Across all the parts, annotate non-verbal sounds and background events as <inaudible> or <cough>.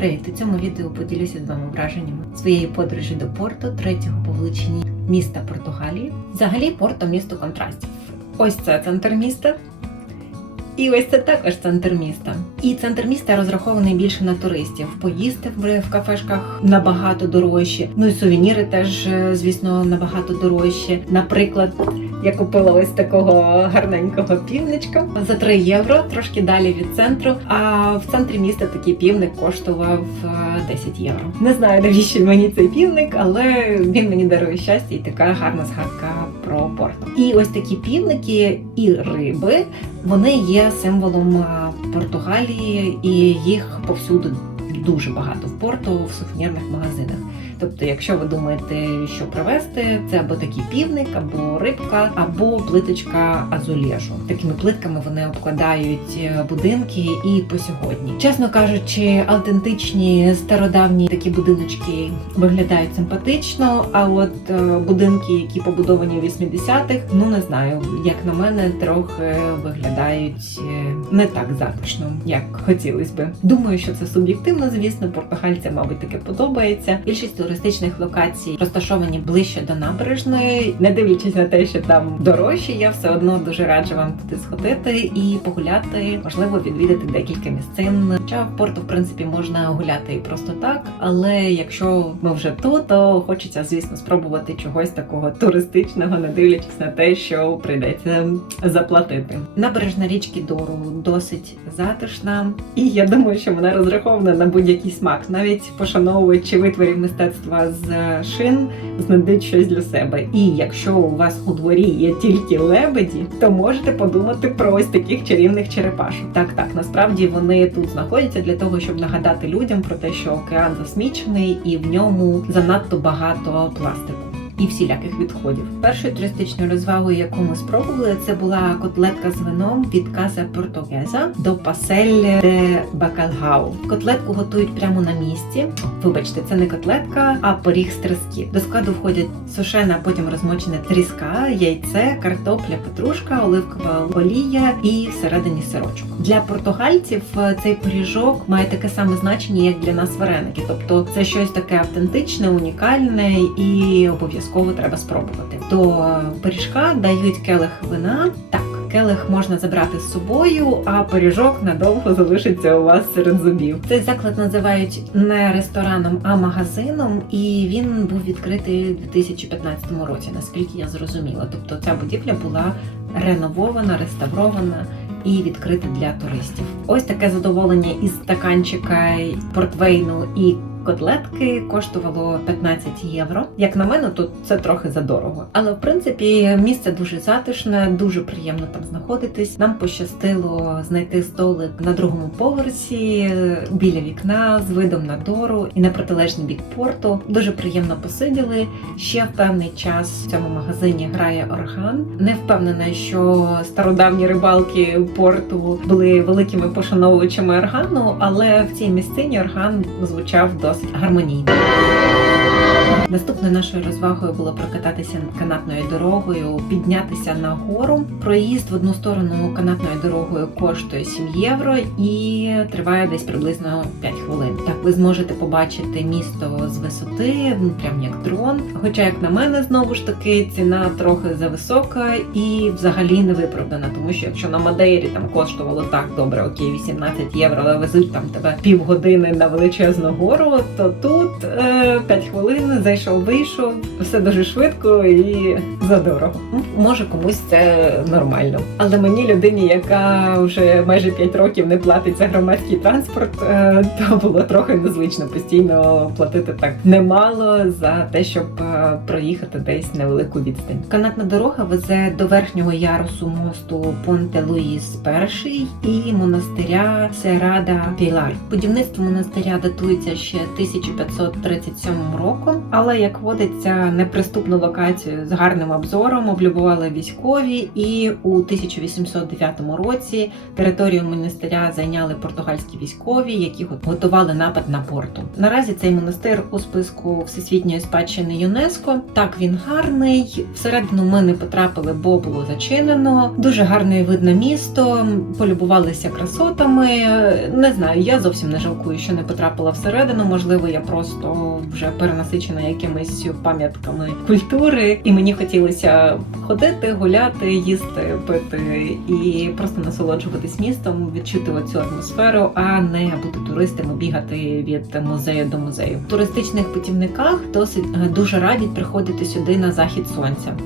Привіт! У цьому відео поділюся з вами враженнями своєї подорожі до Порту, третього по величині міста Португалії. Взагалі, Порто місто контрастів. Ось це центр міста. І ось це також центр міста. І центр міста розрахований більше на туристів. Поїсти в кафешках набагато дорожче. Ну і сувеніри теж, е, звісно, набагато дорожче. Наприклад, я купила ось такого гарненького півничка за 3 євро, трошки далі від центру. А в центрі міста такий півник коштував е, 10 євро. Не знаю, навіщо мені цей півник, але він мені дарує щастя і така гарна згадка про порту. І ось такі півники і риби вони є символом Португалії, і їх повсюди дуже багато в порту в сувенірних магазинах. Тобто, якщо ви думаєте, що привезти, це або такий півник, або рибка, або плиточка азулежу. Такими плитками вони обкладають е, будинки і по сьогодні. Чесно кажучи, автентичні стародавні такі будиночки виглядають симпатично. А от е, будинки, які побудовані в 80-х, ну не знаю, як на мене, трохи виглядають е, не так затишно, як хотілося би. Думаю, що це суб'єктивно, звісно, португальцям, мабуть, таке подобається. Більшість туристичних локацій розташовані ближче до набережної, не дивлячись на те, що там дорожче, я все одно дуже раджу вам туди сходити і погуляти, можливо, відвідати декілька місцин. Хоча в порту, в принципі, можна гуляти і просто так. Але якщо ми вже тут, то хочеться, звісно, спробувати чогось такого туристичного, не дивлячись на те, що прийдеться заплатити. Набережна річки Дору досить затишна, і я думаю, що вона розрахована на будь-який смак, навіть пошановуючи витворів мистецтва з шин, знайдуть щось для себе. І якщо у вас у дворі є тільки лебеді, то можете подумати про ось таких чарівних черепашок. Так, так, насправді вони тут знаходяться для того, щоб нагадати людям про те, що океан засмічений і в ньому занадто багато пластику. І всіляких відходів. Першою туристичною розвагою, яку ми спробували, це була котлетка з вином від Casa Portuguesa до Пасель де Бакалгау. Котлетку готують прямо на місці. Вибачте, це не котлетка, а поріг з трески. До складу входять сушена, потім розмочена тріска, яйце, картопля, петрушка, оливкова олія і всередині сирочок. Для португальців е, цей пиріжок має таке саме значення, як для нас вареники. Тобто це щось таке автентичне, унікальне і обов'язково треба спробувати. До пиріжка дають келих вина. Так. Келих можна забрати з собою, а пиріжок надовго <laughs> залишиться у вас серед зубів. Цей заклад називають не рестораном, а магазином, і він був відкритий у 2015 році, наскільки я зрозуміла. Тобто ця будівля була реновована, реставрована і відкрита для туристів. Ось таке задоволення із стаканчика портвейну і котлетки коштувало 15 євро. Як на мене, тут це трохи задорого. Але в принципі місце дуже затишне, дуже приємно там знаходитись. Нам пощастило знайти столик на другому поверсі біля вікна з видом на дору і на протилежний бік порту. Дуже приємно посиділи. Ще в певний час в цьому магазині грає орган. Не впевнена, що стародавні рибалки порту були великими пошановувачами органу, але в цій місцині орган звучав досить гармонійно. Наступною нашою розвагою було прокататися канатною дорогою, піднятися на гору. Проїзд в одну сторону канатною дорогою коштує 7 євро і триває десь приблизно 5 хвилин. Так ви зможете побачити місто з висоти, ну, прям як дрон. Хоча, як на мене, знову ж таки ціна трохи зависока і взагалі не виправдана, тому що якщо на Мадейрі там коштувало так добре, окей, 18 євро, але везуть там тебе півгодини на величезну гору, то тут е, 5 хвилин зайшов, вийшов, все дуже швидко і задорого. Може комусь це нормально. Але мені людині, яка вже майже 5 років не платить за громадський транспорт, е, то було трохи незвично постійно платити так немало за те, щоб е, проїхати десь невелику відстань. Канатна дорога везе до верхнього ярусу мосту Понте Луїс І і монастиря Серада Пілар. Будівництво монастиря датується ще 1537 роком. Але як водиться, неприступну локацію з гарним обзором облюбували військові, і у 1809 році територію монастиря зайняли португальські військові, які готували напад на порту. Наразі цей монастир у списку всесвітньої спадщини ЮНЕСКО. Так він гарний. Всередину ми не потрапили, бо було зачинено. Дуже гарний вид на місто. Полюбувалися красотами. Не знаю, я зовсім не жалкую, що не потрапила всередину. Можливо, я просто вже перенасичена якимись пам'ятками культури, і мені хотілося ходити, гуляти, їсти, пити і просто насолоджуватись містом, відчути оцю атмосферу, а не бути туристами, бігати від музею до музею. В туристичних путівниках досить е, дуже радять приходити сюди на захід сонця.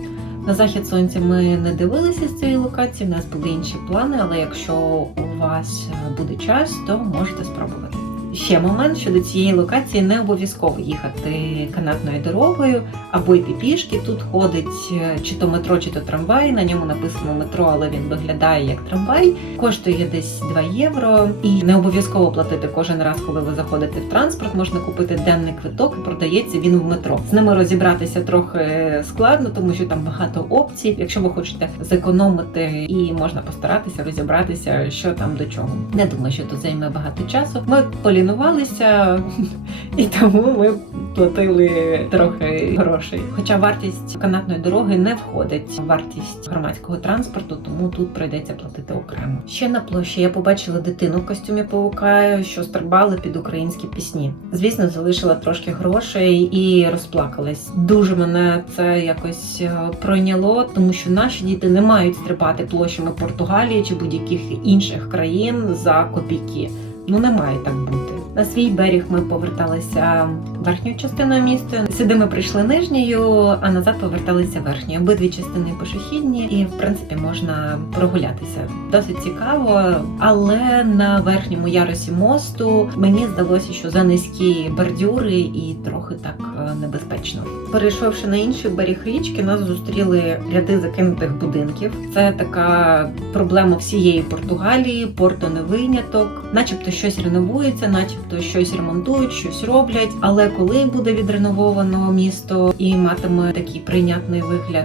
На захід сонця ми не дивилися з цієї локації. в нас були інші плани, але якщо у вас е, буде час, то можете спробувати. Ще момент щодо цієї локації не обов'язково їхати канатною дорогою або йти пішки. Тут ходить е, чи то метро, чи то трамвай. На ньому написано метро, але він виглядає як трамвай. Коштує десь 2 євро. І не обов'язково платити кожен раз, коли ви заходите в транспорт. Можна купити денний квиток і продається він в метро. З ними розібратися трохи складно, тому що там багато опцій. Якщо ви хочете зекономити і можна постаратися розібратися, що там до чого. Не думаю, що тут займе багато часу. Ми полінувалися, <laughs> і тому ми платили трохи грошей. Хоча вартість канатної дороги не входить в вартість громадського транспорту, тому тут прийдеться платити окремо. Ще на площі я побачила дитину в костюмі павука, що стрибали під українські пісні. Звісно, залишила трошки грошей і розплакалась. Дуже мене це якось е, пройняло, тому що наші діти не мають стрибати площами Португалії чи будь-яких інших країн за копійки. Ну не має так бути. На свій берег ми поверталися верхньою частиною міста. Сюди ми прийшли нижньою, а назад поверталися верхньою. Обидві частини пішохідні, і в принципі можна прогулятися. Досить цікаво, але на верхньому ярусі мосту мені здалося, що за низькі бордюри і трохи так е, небезпечно. Перейшовши на інший берег річки, нас зустріли ряди закинутих будинків. Це така проблема всієї Португалії, порто не виняток, начебто щось реновується, начебто щось ремонтують, щось роблять. Але коли буде відренововано місто і матиме такий прийнятний вигляд,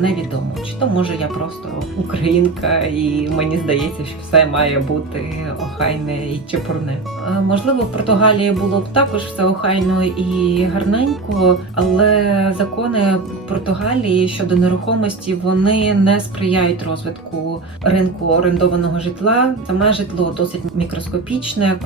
невідомо. Чи то може я просто українка, і мені здається, що все має бути охайне і чепурне. Е, Можливо, в Португалії було б також все охайно і гарненько, але закони Португалії щодо нерухомості вони не сприяють розвитку ринку орендованого житла. Саме житло досить мікроскопічне,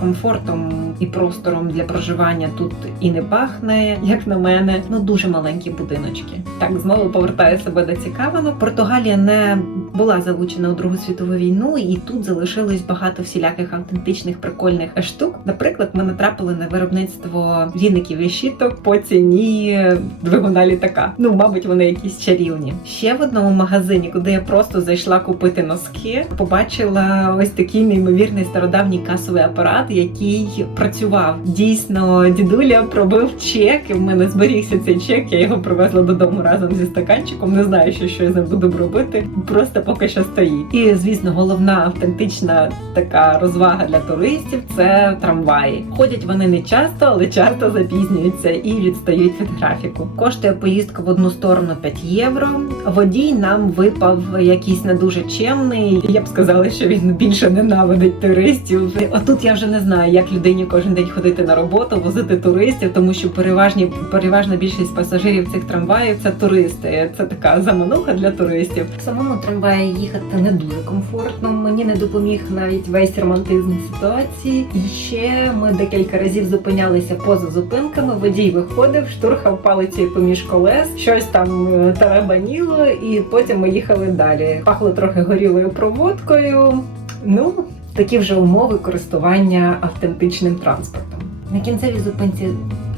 комфортом і простором для проживання тут і не пахне, як на мене. Ну дуже маленькі будиночки. Так знову повертаю себе до цікавого. Португалія не була залучена у Другу світову війну, і тут залишилось багато всіляких автентичних прикольних штук. Наприклад, ми натрапили на виробництво віників і щіток по ціні двигуна літака. Ну, мабуть, вони якісь чарівні. Ще в одному магазині, куди я просто зайшла купити носки, побачила ось такий неймовірний стародавній касовий апарат, який працював. Дійсно, дідуля пробив чек, і в мене зберігся цей чек. Я його привезла додому разом зі стаканчиком. Не знаю, що, що я з ним буду робити. Просто поки що стоїть. І звісно, головна автентична така розвага для туристів це трамваї. Ходять вони не часто, але часто запізнюються і відстають від графіку. Коштує поїздка в одну сторону 5 євро. Водій нам випав якийсь не дуже чемний. Я б сказала, що він більше ненавидить туристів. Отут я вже не знаю, як людині кожен день ходити на роботу, возити туристів, тому що переважні переважна більшість пасажирів цих трамваїв це туристи. Це така замануха для туристів. В самому трамваї їхати не дуже комфортно. Мені не допоміг навіть весь романтизм ситуації. І ще ми декілька разів зупинялися поза зупинками. Водій виходив, штурхав палицею поміж колес, щось там е, тарабаніло, і потім ми їхали далі. Пахло трохи горілою проводкою. Ну, такі вже умови користування автентичним транспортом. На кінцевій зупинці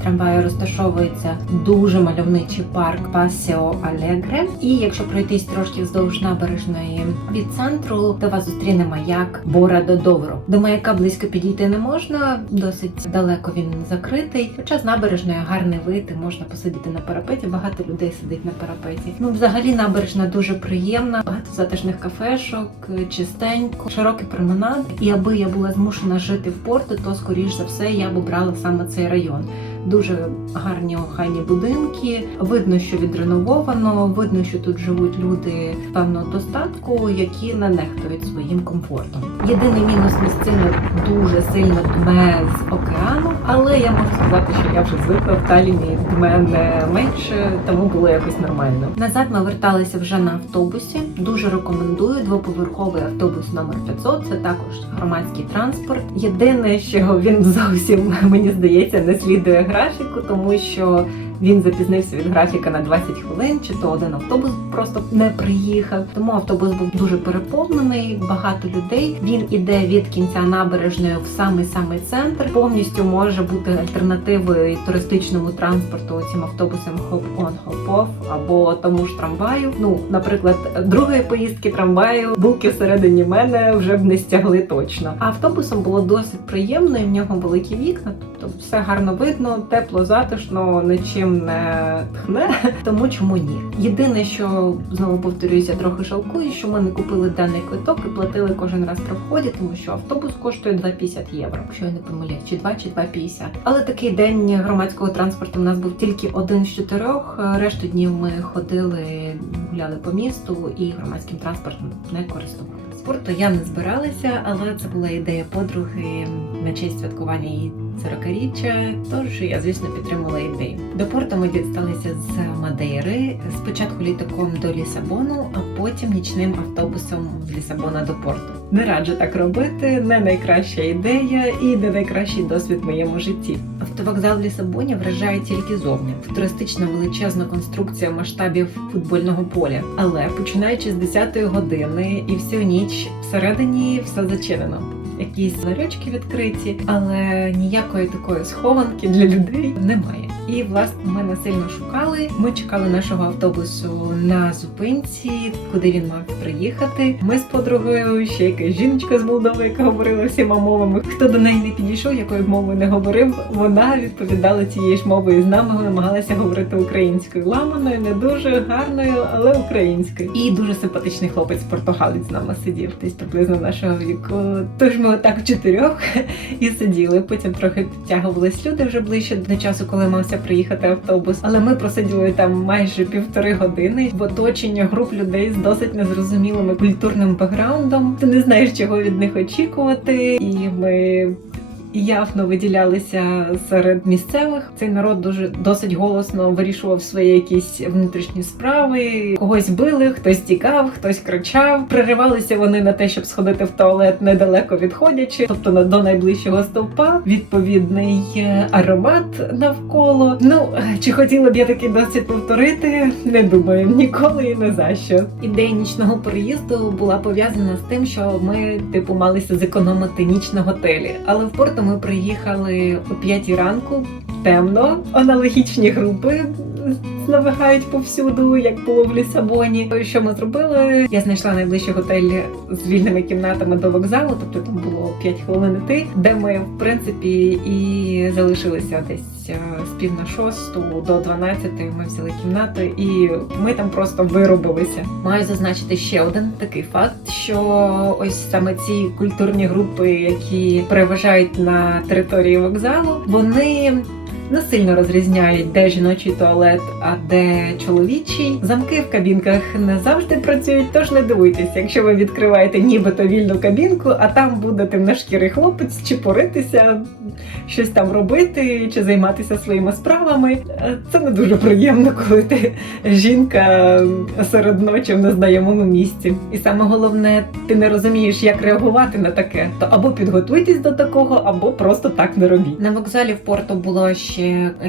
трамваю розташовується дуже мальовничий парк Пасео Алегре. І якщо пройтись трошки вздовж набережної від центру, то вас зустріне маяк Бора до Довро. До маяка близько підійти не можна, досить далеко він закритий. Хоча з набережної гарний вид, і можна посидіти на парапеті. Багато людей сидить на парапеті. Ну, взагалі, набережна дуже приємна, багато затишних кафешок, чистенько, широкий променад. І аби я була змушена жити в порту, то скоріш за все я б обрала саме цей район. Дуже гарні охайні будинки. Видно, що відренововано, видно, що тут живуть люди певного достатку, які не нехтують своїм комфортом. Єдиний мінус місцини дуже сильно дме з океану, але я можу сказати, що я вже звикла в Таліні дме не менше, тому було якось нормально. Назад ми верталися вже на автобусі. Дуже рекомендую двоповерховий автобус номер 500. Це також громадський транспорт. Єдине, що він зовсім мені здається не слідує графіку, тому що він запізнився від графіка на 20 хвилин, чи то один автобус просто не приїхав. Тому автобус був дуже переповнений, багато людей. Він іде від кінця набережної в самий самий центр. Повністю може бути альтернативою туристичному транспорту цим автобусам хоп-он, хоп-офф або тому ж трамваю. Ну, наприклад, другої поїздки трамваю булки всередині мене вже б не стягли точно. А автобусом було досить приємно, і в нього великі вікна, тобто все гарно видно, тепло, затишно, нічим не тхне. Тому чому ні? Єдине, що знову повторююся, трохи жалкую, що ми не купили денний квиток і платили кожен раз при вході, тому що автобус коштує 2,50 євро, якщо я не помиляюсь, чи 2, чи 2,50. Але такий день громадського транспорту у нас був тільки один з чотирьох. Решту днів ми ходили, гуляли по місту і громадським транспортом не користувалися. Спорту я не збиралася, але це була ідея подруги на честь святкування її 40-річчя. Тож я, звісно, підтримала ідею. До порту ми дісталися з Мадейри. Спочатку літаком до Лісабону, а потім нічним автобусом з Лісабона до порту. Не раджу так робити, не найкраща ідея і не найкращий досвід в моєму житті. Автовокзал в Лісабоні вражає тільки зовні. Футуристична величезна конструкція масштабів футбольного поля. Але починаючи з 10-ї години і всю ніч всередині все зачинено. Якісь ларьочки відкриті, але ніякої такої схованки для людей немає. І власне ми не сильно шукали. Ми чекали нашого автобусу на зупинці, куди він мав приїхати. Ми з подругою, ще якась жіночка з Молдови, яка говорила всіма мовами. Хто до неї не підійшов, якою б мовою не говорив, вона відповідала цією ж мовою з нами. Намагалася говорити українською ламаною, не дуже гарною, але українською. І дуже симпатичний хлопець португалець з нами сидів, десь приблизно нашого віку. Тож ми отак чотирьох і сиділи. Потім трохи підтягувались люди вже ближче до часу, коли мався приїхати автобус. Але ми просиділи там майже півтори години в оточенні груп людей з досить незрозумілими культурним бекграундом. Ти не знаєш, чого від них очікувати, і ми. Явно виділялися серед місцевих. Цей народ дуже досить голосно вирішував свої якісь внутрішні справи. Когось били, хтось тікав, хтось кричав. Приривалися вони на те, щоб сходити в туалет недалеко відходячи, тобто до найближчого стовпа. Відповідний е, аромат навколо. Ну чи хотіла б я такий досвід повторити? Не думаю, ніколи і не за що. Ідея нічного переїзду була пов'язана з тим, що ми типу малися зекономити ніч на готелі, але в порту ми приїхали о 5 ранку. Темно, аналогічні групи навигають повсюду, як було в Лісабоні. Що ми зробили? Я знайшла найближчий готель з вільними кімнатами до вокзалу, тобто там було 5 хвилин іти, де ми в принципі і залишилися десь е, з пів на шосту до 12 Ми взяли кімнату, і ми там просто виробилися. Маю зазначити ще один такий факт, що ось саме ці культурні групи, які переважають на території вокзалу, вони не сильно розрізняють, де жіночий туалет, а де чоловічий. Замки в кабінках не завжди працюють, тож не дивуйтеся, якщо ви відкриваєте нібито вільну кабінку, а там буде темношкірий хлопець, чи поритися, щось там робити, чи займатися своїми справами. Е, Це не дуже приємно, коли ти жінка серед ночі в незнайомому місці. І саме головне, ти не розумієш, як реагувати на таке. То або підготуйтесь до такого, або просто так не робіть. На вокзалі в порту було ще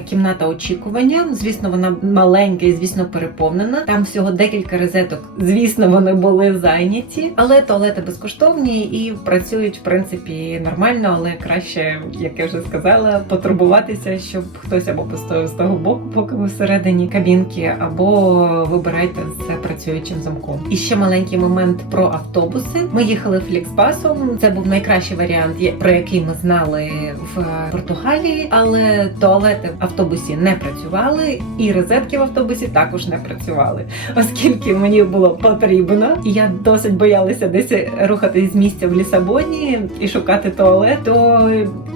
кімната очікування. Звісно, вона маленька і звісно переповнена. Там всього декілька розеток. Звісно, вони були зайняті, але туалети безкоштовні і працюють в принципі нормально, але краще, як я вже сказала, потурбуватися, щоб хтось або постояв з того боку, поки ви всередині кабінки, або вибирайте з працюючим замком. І ще маленький момент про автобуси. Ми їхали фліксбасом. Це був найкращий варіант, про який ми знали в Португалії, але то туалети в автобусі не працювали, і розетки в автобусі також не працювали, оскільки мені було потрібно, і я досить боялася десь рухатись з місця в Лісабоні і шукати туалет, то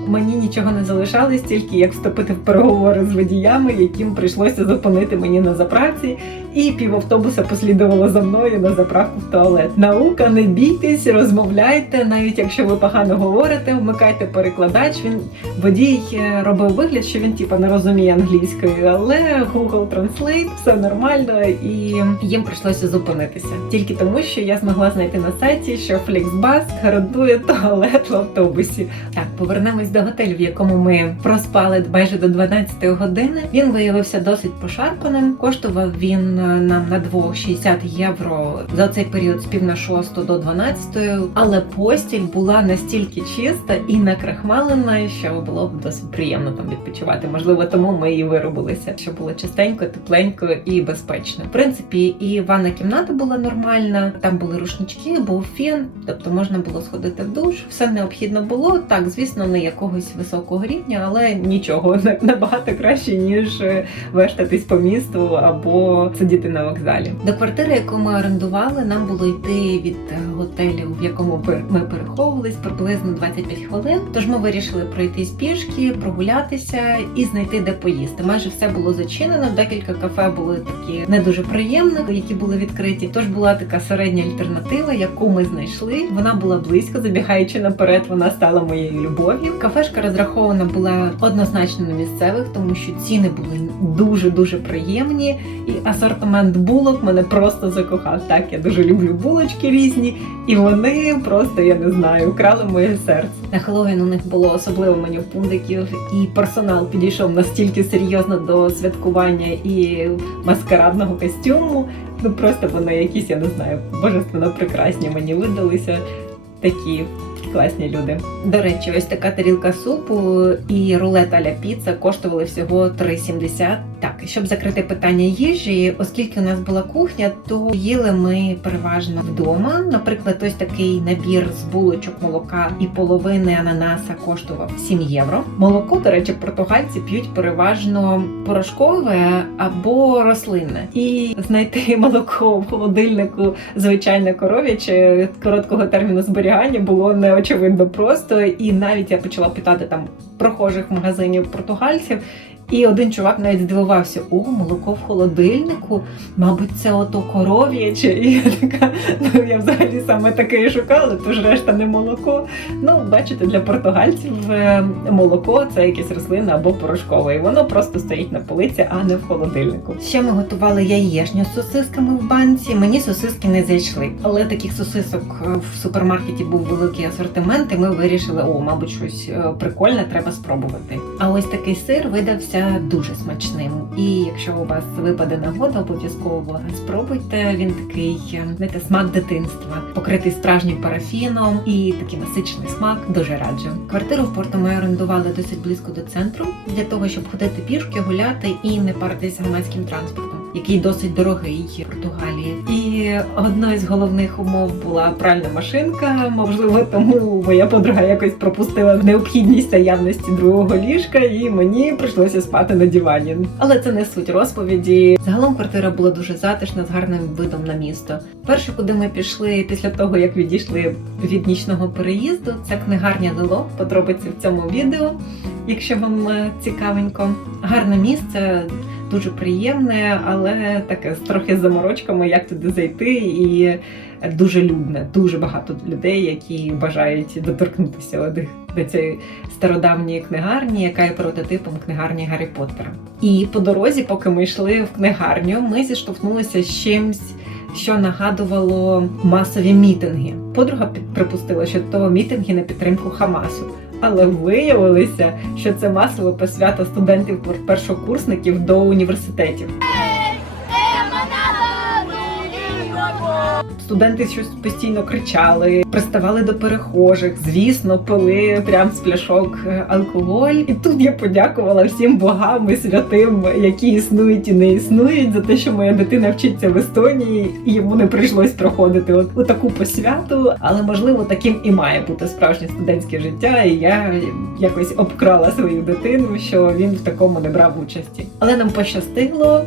мені нічого не залишалось, тільки як вступити в переговори з водіями, яким прийшлося зупинити мені на заправці, і півавтобуса послідувало за мною на заправку в туалет. Наука, не бійтесь, розмовляйте, навіть якщо ви погано говорите, вмикайте перекладач. Він водій е, робив вигляд, що він типа не розуміє англійської, але Google Translate, все нормально, і їм прийшлося зупинитися тільки тому, що я змогла знайти на сайті, що Flixbus гарантує туалет в автобусі. Так, повернемось до готелю, в якому ми проспали майже до 12 години. Він виявився досить пошарпаним. Коштував він е, нам на двох 60 євро за цей період з пів на шосту до 12, але постіль була настільки чиста і накрахмалена, що було б досить приємно там відпочивати. Можливо, тому ми і виробилися, що було чистенько, тепленько і безпечно. В принципі, і ванна кімната була нормальна. Там були рушнички, був фен, тобто можна було сходити в душ. Все необхідно було. Так, звісно, не якогось високого рівня, але нічого <laughs> набагато краще ніж е, вештатись по місту або сидіти на вокзалі. До квартири, яку ми орендували, нам було йти від е, готелю, в якому ми переховувались, приблизно 25 хвилин. Тож ми вирішили пройтись пішки, прогулятися і знайти де поїсти. Майже все було зачинено. Декілька кафе були такі не дуже приємних, які були відкриті. Тож була така середня альтернатива, яку ми знайшли. Вона була близько, забігаючи наперед, вона стала моєю любов'ю. Кафешка розрахована була однозначно на місцевих, тому що ціни були дуже дуже приємні, і асортимент булок мене просто закохав. Так, я дуже люблю булочки різні, і вони просто я не знаю, украли моє серце. На Хеллоуін у них було особливо меню пундиків, і персонал підійшов настільки серйозно до святкування і маскарадного костюму. Ну просто вони якісь, я не знаю, божественно прекрасні мені видалися такі. Класні люди. До речі, ось така тарілка супу і рулет аля піца коштували всього 3,70. Так, щоб закрити питання їжі, оскільки у нас була кухня, то їли ми переважно вдома. Наприклад, ось такий набір з булочок, молока і половини ананаса коштував 7 євро. Молоко, до речі, португальці п'ють переважно порошкове або рослинне. І знайти молоко в холодильнику звичайне коров'яче короткого терміну зберігання було неочевидно просто. І навіть я почала питати там прохожих магазинів португальців. І один чувак навіть здивувався: о, молоко в холодильнику, мабуть, це ото коров'яче. І я така, ну я взагалі саме таке і шукала, тож решта не молоко. Ну, бачите, для португальців е, молоко це якесь рослина або порошкове. І воно просто стоїть на полиці, а не в холодильнику. Ще ми готували яєчню з сосисками в банці. Мені сосиски не зайшли, але таких сосисок е, в супермаркеті був великий асортимент, і ми вирішили, о, мабуть, щось е, прикольне треба спробувати. А ось такий сир видався дуже смачним. І якщо у вас випаде нагода, обов'язково спробуйте. Він такий, е, знаєте, смак дитинства, покритий справжнім парафіном і такий насичений смак. Дуже раджу. Квартиру в Порту ми орендували досить близько до центру для того, щоб ходити пішки, гуляти і не паритися громадським транспортом. Який досить дорогий в Португалії, і одною з головних умов була пральна машинка. Можливо, тому моя подруга якось пропустила необхідність наявності другого ліжка, і мені прийшлося спати на дивані. Але це не суть розповіді. Загалом квартира була дуже затишна з гарним видом на місто. Перше, куди ми пішли після того, як відійшли від нічного переїзду, це книгарня Лило. Подробиці в цьому відео, якщо вам е, цікавенько. Гарне місце. Дуже приємне, але таке з трохи заморочками, як туди зайти, і дуже людне, дуже багато людей, які бажають доторкнутися до, цієї стародавньої книгарні, яка є прототипом книгарні Гаррі Поттера. І по дорозі, поки ми йшли в книгарню, ми зіштовхнулися з чимсь. Що нагадувало масові мітинги. Подруга припустила, що то мітинги на підтримку Хамасу. Але виявилося, що це масове посвята студентів першокурсників до університетів. Студенти щось постійно кричали, приставали до перехожих, звісно, пили прям з пляшок е, алкоголь. І тут я подякувала всім богам і святим, які існують і не існують, за те, що моя дитина вчиться в Естонії, і йому не прийшлось проходити от у таку посвяту. Але можливо таким і має бути справжнє студентське життя. І я якось обкрала свою дитину, що він в такому не брав участі. Але нам пощастило.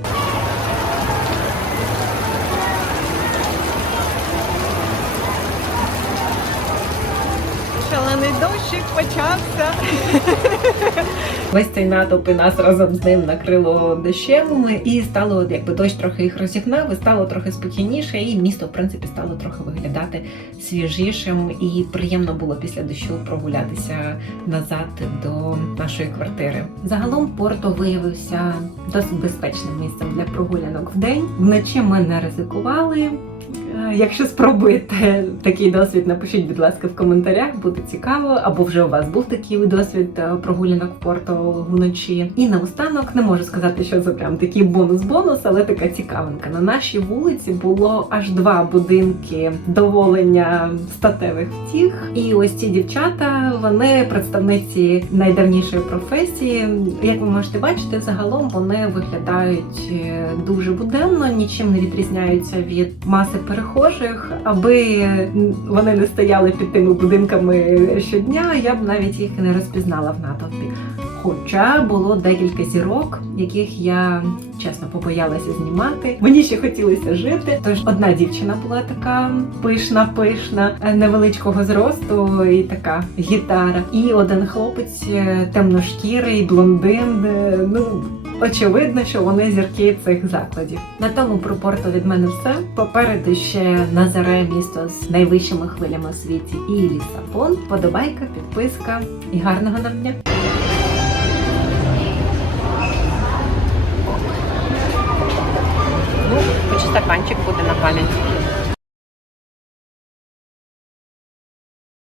Весь цей натовп і нас разом з ним накрило дощем, і стало, якби дощ трохи їх розігнав, і стало трохи спокійніше, і місто, в принципі, стало трохи виглядати свіжішим. І приємно було після дощу прогулятися назад до нашої квартири. Загалом Порто виявився досить безпечним місцем для прогулянок в день. Вночі ми не ризикували. Якщо спробуєте такий досвід, напишіть, будь ласка, в коментарях, буде цікаво. Або вже у вас був такий досвід е, прогулянок в вночі. І наостанок не можу сказати, що це прям такий бонус-бонус, але така цікавинка. На нашій вулиці було аж два будинки доволення статевих втіх. І ось ці дівчата, вони представниці найдавнішої професії. Як ви можете бачити, загалом вони виглядають е, дуже буденно, нічим не відрізняються від маси перехожих. Аби вони не стояли під тими будинками щодня, я б навіть їх не розпізнала в натовпі. Хоча було декілька зірок, яких я чесно побоялася знімати. Мені ще хотілося жити. Тож одна дівчина була така пишна, пишна, е, невеличкого зросту і така гітара. І один хлопець е, темношкірий, блондин. е, Ну очевидно, що вони зірки цих закладів. На тому про Порто від мене все. Попереду ще Назаре, місто з найвищими хвилями у світі, і Лісабон. Подобайка, підписка і гарного нам дня. Ну, хоч стаканчик буде на пам'ять.